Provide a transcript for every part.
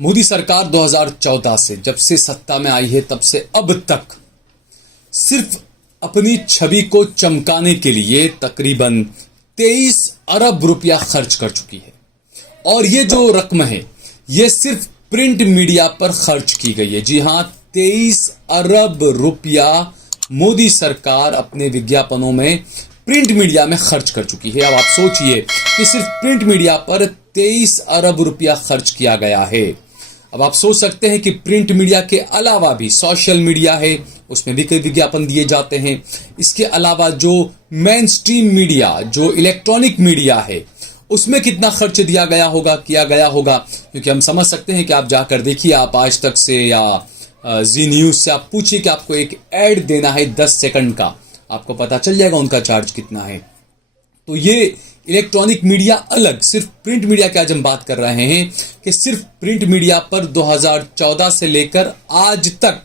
मोदी सरकार 2014 से जब से सत्ता में आई है तब से अब तक सिर्फ अपनी छवि को चमकाने के लिए तकरीबन 23 अरब रुपया खर्च कर चुकी है। और ये जो रकम है ये सिर्फ प्रिंट मीडिया पर खर्च की गई है। जी हां, 23 अरब रुपया मोदी सरकार अपने विज्ञापनों में प्रिंट मीडिया में खर्च कर चुकी है। अब आप सोचिए कि सिर्फ प्रिंट मीडिया पर 23 अरब रुपया खर्च किया गया है। अब आप सोच सकते हैं कि प्रिंट मीडिया के अलावा भी सोशल मीडिया है, उसमें भी कई विज्ञापन दिए जाते हैं। इसके अलावा जो मेन स्ट्रीम मीडिया, जो इलेक्ट्रॉनिक मीडिया है, उसमें कितना खर्च किया गया होगा, क्योंकि हम समझ सकते हैं कि आप जाकर देखिए, आप आज तक से या जी न्यूज से आप पूछिए कि आपको एक ऐड देना है 10 सेकंड का, आपको पता चल जाएगा उनका चार्ज कितना है। तो ये इलेक्ट्रॉनिक मीडिया अलग, सिर्फ प्रिंट मीडिया की आज हम बात कर रहे हैं कि सिर्फ प्रिंट मीडिया पर 2014 से लेकर आज तक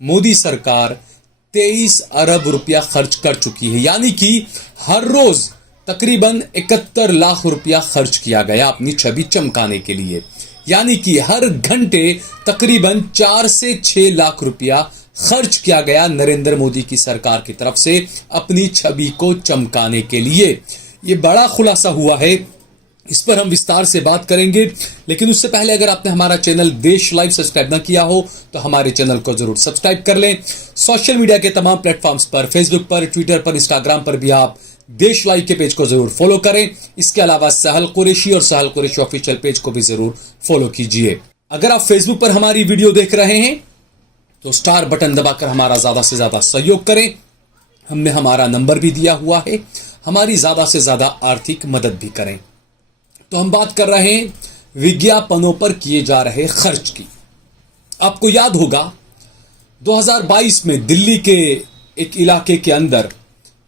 मोदी सरकार 23 अरब रुपया खर्च कर चुकी है। यानी कि हर रोज तकरीबन 71 लाख रुपया खर्च किया गया अपनी छवि चमकाने के लिए। यानी कि हर घंटे तकरीबन 4 से 6 लाख रुपया खर्च किया गया नरेंद्र मोदी की सरकार की तरफ से अपनी छवि को चमकाने के लिए। ये बड़ा खुलासा हुआ है, इस पर हम विस्तार से बात करेंगे। लेकिन उससे पहले अगर आपने हमारा चैनल देश लाइव सब्सक्राइब न किया हो तो हमारे चैनल को जरूर सब्सक्राइब कर लें। सोशल मीडिया के तमाम प्लेटफॉर्म्स पर, फेसबुक पर, ट्विटर पर, इंस्टाग्राम पर भी आप देश लाइव के पेज को जरूर फॉलो करें। इसके अलावा सहल कुरैशी और सहल कुरैशी ऑफिशियल पेज को भी जरूर फॉलो कीजिए। अगर आप फेसबुक पर हमारी वीडियो देख रहे हैं तो स्टार बटन दबाकर हमारा ज्यादा से ज्यादा सहयोग करें। हमने हमारा नंबर भी दिया हुआ है, हमारी ज्यादा से ज्यादा आर्थिक मदद भी करें। तो हम बात कर रहे हैं विज्ञापनों पर किए जा रहे खर्च की। आपको याद होगा 2022 में दिल्ली के एक इलाके के अंदर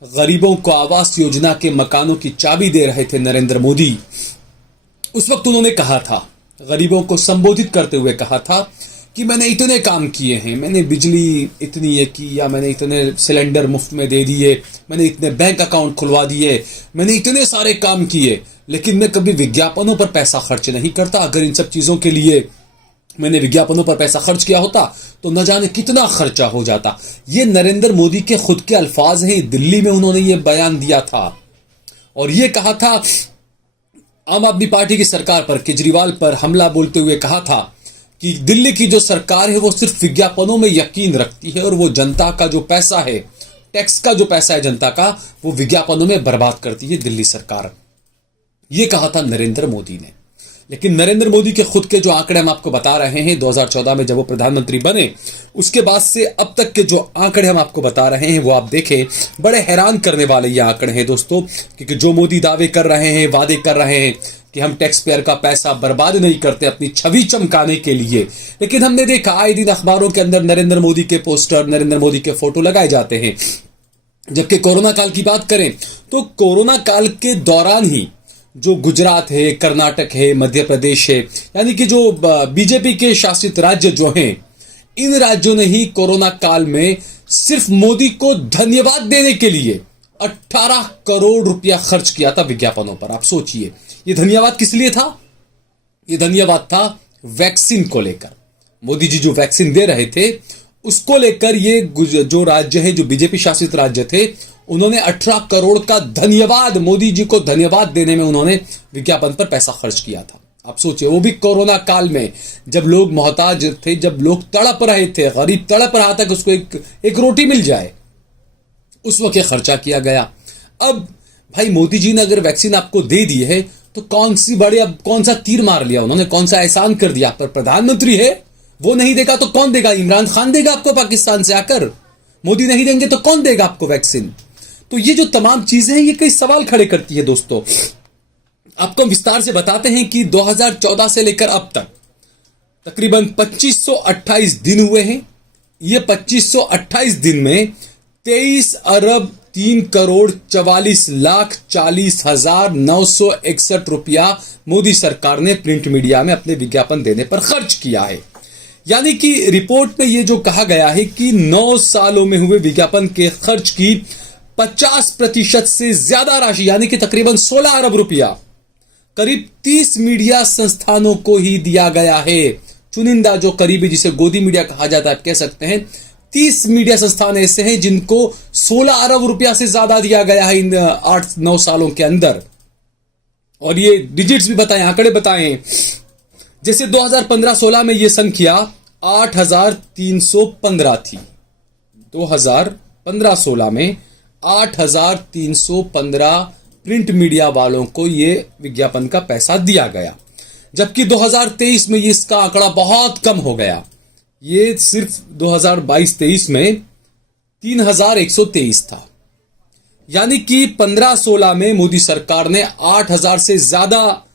गरीबों को आवास योजना के मकानों की चाबी दे रहे थे नरेंद्र मोदी। उस वक्त उन्होंने कहा था, गरीबों को संबोधित करते हुए कहा था कि मैंने इतने काम किए हैं, मैंने बिजली इतनी ये की, या मैंने इतने सिलेंडर मुफ्त में दे दिए, मैंने इतने बैंक अकाउंट खुलवा दिए, मैंने इतने सारे काम किए, लेकिन मैं कभी विज्ञापनों पर पैसा खर्च नहीं करता। अगर इन सब चीजों के लिए मैंने विज्ञापनों पर पैसा खर्च किया होता तो न जाने कितना खर्चा हो जाता। ये नरेंद्र मोदी के खुद के अल्फाज हैं। दिल्ली में उन्होंने ये बयान दिया था और ये कहा था, आम आदमी पार्टी की सरकार पर, केजरीवाल पर हमला बोलते हुए कहा था कि दिल्ली की जो सरकार है वो सिर्फ विज्ञापनों में यकीन रखती है और वो जनता का जो पैसा है, टैक्स का जो पैसा है जनता का, वो विज्ञापनों में बर्बाद करती है दिल्ली सरकार। ये कहा था नरेंद्र मोदी ने। लेकिन नरेंद्र मोदी के खुद के जो आंकड़े हम आपको बता रहे हैं, 2014 में जब वो प्रधानमंत्री बने उसके बाद से अब तक के जो आंकड़े हम आपको बता रहे हैं वो आप देखें, बड़े हैरान करने वाले ये आंकड़े हैं दोस्तों। क्योंकि जो मोदी दावे कर रहे हैं, वादे कर रहे हैं कि हम टैक्स पेयर का पैसा बर्बाद नहीं करते अपनी छवि चमकाने के लिए, लेकिन हमने देखा आए दिन अखबारों के अंदर नरेंद्र मोदी के पोस्टर, नरेंद्र मोदी के फोटो लगाए जाते हैं। जबकि कोरोना काल की बात करें तो कोरोना काल के दौरान ही जो गुजरात है, कर्नाटक है, मध्य प्रदेश है, यानी कि जो बीजेपी के शासित राज्य जो हैं, इन राज्यों ने ही कोरोना काल में सिर्फ मोदी को धन्यवाद देने के लिए 18 करोड़ रुपया खर्च किया था विज्ञापनों पर। आप सोचिए ये धन्यवाद किस लिए था? ये धन्यवाद था वैक्सीन को लेकर। मोदी जी जो वैक्सीन दे रहे थे उसको लेकर ये जो राज्य है, जो बीजेपी शासित राज्य थे, उन्होंने 18 करोड़ का धन्यवाद, मोदी जी को धन्यवाद देने में उन्होंने विज्ञापन पर पैसा खर्च किया था। आप सोचिए, वो भी कोरोना काल में जब लोग मोहताज थे, जब लोग तड़प रहे थे, गरीब तड़प रहा था कि उसको एक रोटी मिल जाए, उस वक्त खर्चा किया गया। अब भाई मोदी जी ने अगर वैक्सीन आपको दे दी है तो कौन सा तीर मार लिया उन्होंने, कौन सा एहसान कर दिया? पर प्रधानमंत्री है, वो नहीं देगा तो कौन देगा? इमरान खान देगा आपको पाकिस्तान से आकर? मोदी नहीं देंगे तो कौन देगा आपको वैक्सीन? तो ये जो तमाम चीजें हैं ये कई सवाल खड़े करती है दोस्तों। आपको विस्तार से बताते हैं कि 2014 से लेकर अब तक तकरीबन 2528 दिन हुए हैं। ये 2528 दिन में 23 अरब 3 करोड़ 44 लाख 40,961 रुपया मोदी सरकार ने प्रिंट मीडिया में अपने विज्ञापन देने पर खर्च किया है। यानी कि रिपोर्ट में ये जो कहा गया है कि 9 सालों में हुए विज्ञापन के खर्च की 50% से ज्यादा राशि, यानी कि तकरीबन 16 अरब रुपया करीब 30 मीडिया संस्थानों को ही दिया गया है। चुनिंदा जो करीबी, जिसे गोदी मीडिया कहा जाता है, आप कह सकते हैं, 30 मीडिया संस्थान ऐसे हैं जिनको 16 अरब रुपया से ज्यादा दिया गया है इन 8-9 सालों के अंदर। और ये डिजिट्स भी बताएं, आंकड़े बताएं। जैसे 2015-16 में ये संख्या 8,315 थी। 2015-16 में 8,315 प्रिंट मीडिया वालों को ये विज्ञापन का पैसा दिया गया, जबकि 2023 में इसका आंकड़ा बहुत कम हो गया। ये सिर्फ 2022-23 में 3,123 था। यानी कि 15-16 में मोदी सरकार ने 8,000 से ज्यादा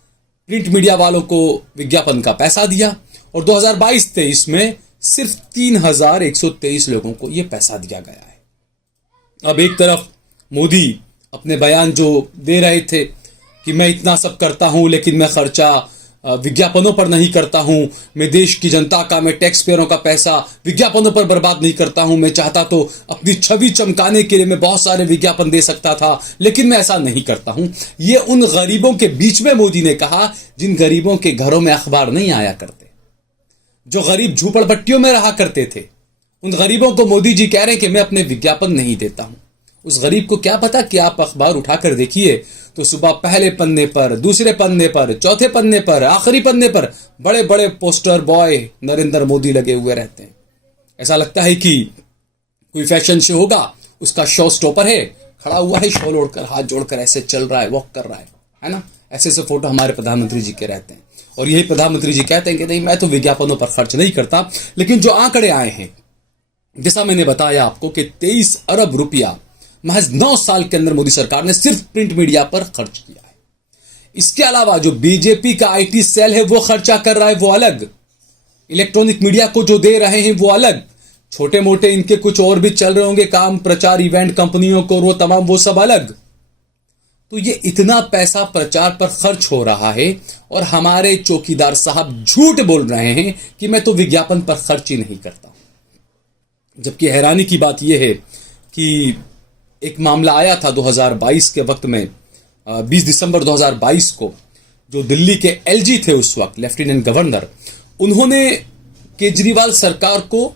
प्रिंट मीडिया वालों को विज्ञापन का पैसा दिया, और 2022-23 में सिर्फ 3,123 लोगों को यह पैसा दिया गया है। अब एक तरफ मोदी अपने बयान जो दे रहे थे कि मैं इतना सब करता हूं, लेकिन मैं खर्चा विज्ञापनों पर नहीं करता हूं, मैं देश की जनता का, मैं टैक्स पेयरों का पैसा विज्ञापनों पर बर्बाद नहीं करता हूं, मैं चाहता तो अपनी छवि चमकाने के लिए मैं बहुत सारे विज्ञापन दे सकता था, लेकिन मैं ऐसा नहीं करता हूं। ये उन गरीबों के बीच में मोदी ने कहा जिन गरीबों के घरों में अखबार नहीं आया करते, जो गरीब झूपड़पट्टियों में रहा करते थे। उन गरीबों को मोदी जी कह रहे हैं कि मैं अपने विज्ञापन नहीं देता हूं। उस गरीब को क्या पता कि आप अखबार उठाकर देखिए तो सुबह पहले पन्ने पर, दूसरे पन्ने पर, चौथे पन्ने पर, आखिरी पन्ने पर बड़े बड़े पोस्टर बॉय नरेंद्र मोदी लगे हुए रहते हैं। ऐसा लगता है कि कोई फैशन शो होगा, उसका शो स्टॉपर है, खड़ा हुआ है, शॉल ओढ़कर, हाथ जोड़कर ऐसे चल रहा है, वॉक कर रहा है ना। ऐसे ऐसे फोटो हमारे प्रधानमंत्री जी के रहते हैं, और यही प्रधानमंत्री जी कहते हैं कि नहीं, मैं तो विज्ञापनों पर खर्च नहीं करता। लेकिन जो आंकड़े आए हैं, जैसा मैंने बताया आपको कि 23 अरब रुपया महज 9 साल के अंदर मोदी सरकार ने सिर्फ प्रिंट मीडिया पर खर्च किया है। इसके अलावा जो बीजेपी का आईटी सेल है वो खर्चा कर रहा है, वो अलग। इलेक्ट्रॉनिक मीडिया को जो दे रहे हैं वो अलग। छोटे मोटे इनके कुछ और भी चल रहे होंगे काम, प्रचार इवेंट कंपनियों को, वो तमाम, वो सब अलग। तो ये इतना पैसा प्रचार पर खर्च हो रहा है, और हमारे चौकीदार साहब झूठ बोल रहे हैं कि मैं तो विज्ञापन पर खर्च ही नहीं करता। जबकि हैरानी की बात यह है कि एक मामला आया था 2022 के वक्त में, 20 दिसंबर 2022 को, जो दिल्ली के एलजी थे उस वक्त, लेफ्टिनेंट गवर्नर, उन्होंने केजरीवाल सरकार को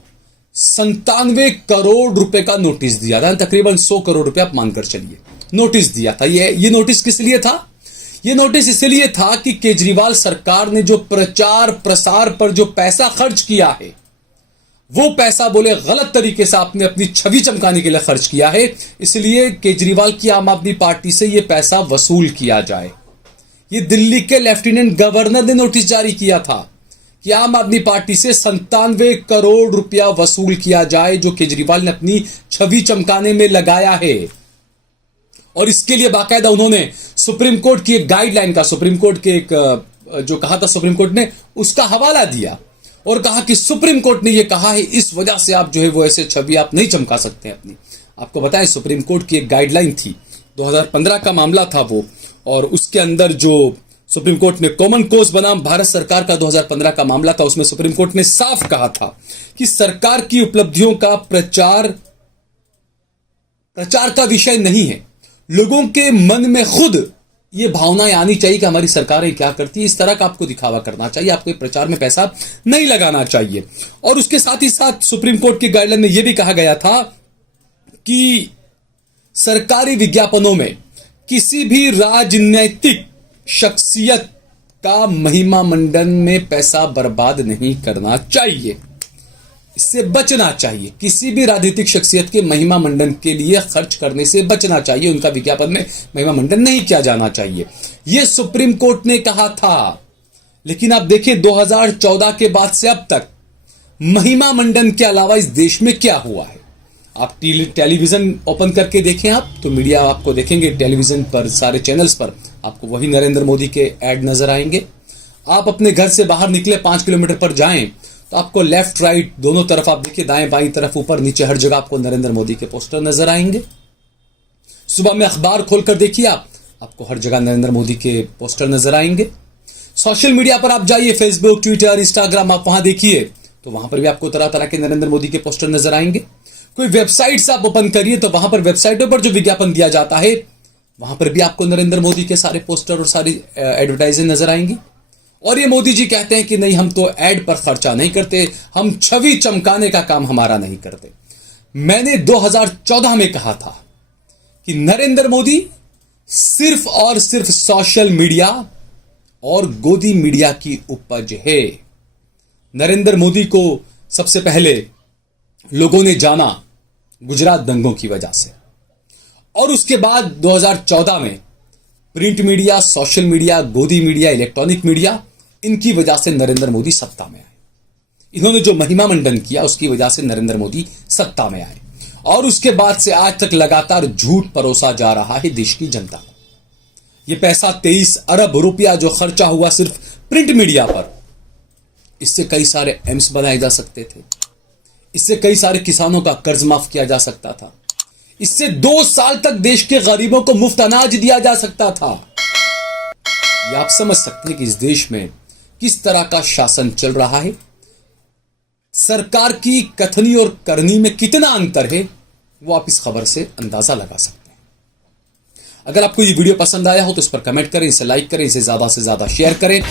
97 करोड़ रुपए का नोटिस दिया था। तकरीबन 100 करोड़ रुपए आप मानकर चलिए, नोटिस दिया था। ये नोटिस किस लिए था? ये नोटिस इसलिए था कि केजरीवाल सरकार ने जो प्रचार प्रसार पर जो पैसा खर्च किया है, वो पैसा बोले गलत तरीके से आपने अपनी छवि चमकाने के लिए खर्च किया है, इसलिए केजरीवाल की आम आदमी पार्टी से यह पैसा वसूल किया जाए। ये दिल्ली के लेफ्टिनेंट गवर्नर ने नोटिस जारी किया था कि आम आदमी पार्टी से 97 करोड़ रुपया वसूल किया जाए, जो केजरीवाल ने अपनी छवि चमकाने में लगाया है। और इसके लिए बाकायदा उन्होंने सुप्रीम कोर्ट की एक गाइडलाइन का, सुप्रीम कोर्ट के एक जो कहा था सुप्रीम कोर्ट ने, उसका हवाला दिया और कहा कि सुप्रीम कोर्ट ने यह कहा है, इस वजह से आप जो है वो ऐसे छवि आप नहीं चमका सकते अपनी। आपको बताएं, सुप्रीम कोर्ट की एक गाइडलाइन थी, 2015 का मामला था वो, और उसके अंदर जो सुप्रीम कोर्ट ने कॉमन कोर्स बनाम भारत सरकार का 2015 का मामला था, उसमें सुप्रीम कोर्ट ने साफ कहा था कि सरकार की उपलब्धियों का प्रचार का विषय नहीं है। लोगों के मन में खुद ये भावनाएं आनी चाहिए कि हमारी सरकारें क्या करती है, इस तरह का आपको दिखावा करना चाहिए, आपके प्रचार में पैसा नहीं लगाना चाहिए। और उसके साथ ही साथ सुप्रीम कोर्ट की गाइडलाइन में यह भी कहा गया था कि सरकारी विज्ञापनों में किसी भी राजनीतिक शख्सियत का महिमा मंडन में पैसा बर्बाद नहीं करना चाहिए, इससे बचना चाहिए। किसी भी राजनीतिक शख्सियत के महिमा मंडन के लिए खर्च करने से बचना चाहिए, उनका विज्ञापन में महिमा मंडन नहीं किया जाना चाहिए, यह सुप्रीम कोर्ट ने कहा था। लेकिन आप देखें 2014 के बाद से अब तक महिमा मंडन के अलावा इस देश में क्या हुआ है। आप टेलीविजन ओपन करके देखें आप, तो मीडिया आपको देखेंगे टेलीविजन पर, सारे चैनल्स पर आपको वही नरेंद्र मोदी के ऐड नजर आएंगे। आप अपने घर से बाहर निकले 5 किलोमीटर पर जाएं तो आपको लेफ्ट राइट दोनों तरफ आप देखिए, दाएं बाईं तरफ, ऊपर नीचे, हर जगह आपको नरेंद्र मोदी के पोस्टर नजर आएंगे। सुबह में अखबार खोलकर देखिए आपको हर जगह नरेंद्र मोदी के पोस्टर नजर आएंगे। सोशल मीडिया पर आप जाइए, फेसबुक, ट्विटर, इंस्टाग्राम, आप वहां देखिए तो वहां पर भी आपको तरह तरह के नरेंद्र मोदी के पोस्टर नजर आएंगे। कोई वेबसाइट्स आप ओपन करिए तो वहां पर वेबसाइटों पर जो विज्ञापन दिया जाता है वहां पर भी आपको नरेंद्र मोदी के सारे पोस्टर और सारी एडवर्टाइजिंग नजर आएंगी। और ये मोदी जी कहते हैं कि नहीं, हम तो एड पर खर्चा नहीं करते, हम छवि चमकाने का काम हमारा नहीं करते। मैंने 2014 में कहा था कि नरेंद्र मोदी सिर्फ और सिर्फ सोशल मीडिया और गोदी मीडिया की उपज है। नरेंद्र मोदी को सबसे पहले लोगों ने जाना गुजरात दंगों की वजह से, और उसके बाद 2014 में प्रिंट मीडिया, सोशल मीडिया, गोदी मीडिया, इलेक्ट्रॉनिक मीडिया, इनकी वजह से नरेंद्र मोदी सत्ता में आए। इन्होंने जो महिमा मंडन किया उसकी वजह से नरेंद्र मोदी सत्ता में आए, और उसके बाद से आज तक लगातार झूठ परोसा जा रहा है देश की जनता को। यह पैसा 23 अरब रुपया जो खर्चा हुआ सिर्फ प्रिंट मीडिया पर, इससे कई सारे एम्स बनाए जा सकते थे, इससे कई सारे किसानों का कर्ज माफ किया जा सकता था, इससे 2 साल तक देश के गरीबों को मुफ्त अनाज दिया जा सकता था। ये आप समझ सकते हैं कि इस देश में किस तरह का शासन चल रहा है, सरकार की कथनी और करनी में कितना अंतर है, वो आप इस खबर से अंदाजा लगा सकते हैं। अगर आपको ये वीडियो पसंद आया हो तो इस पर कमेंट करें, इसे लाइक करें, इसे ज्यादा से ज्यादा शेयर करें।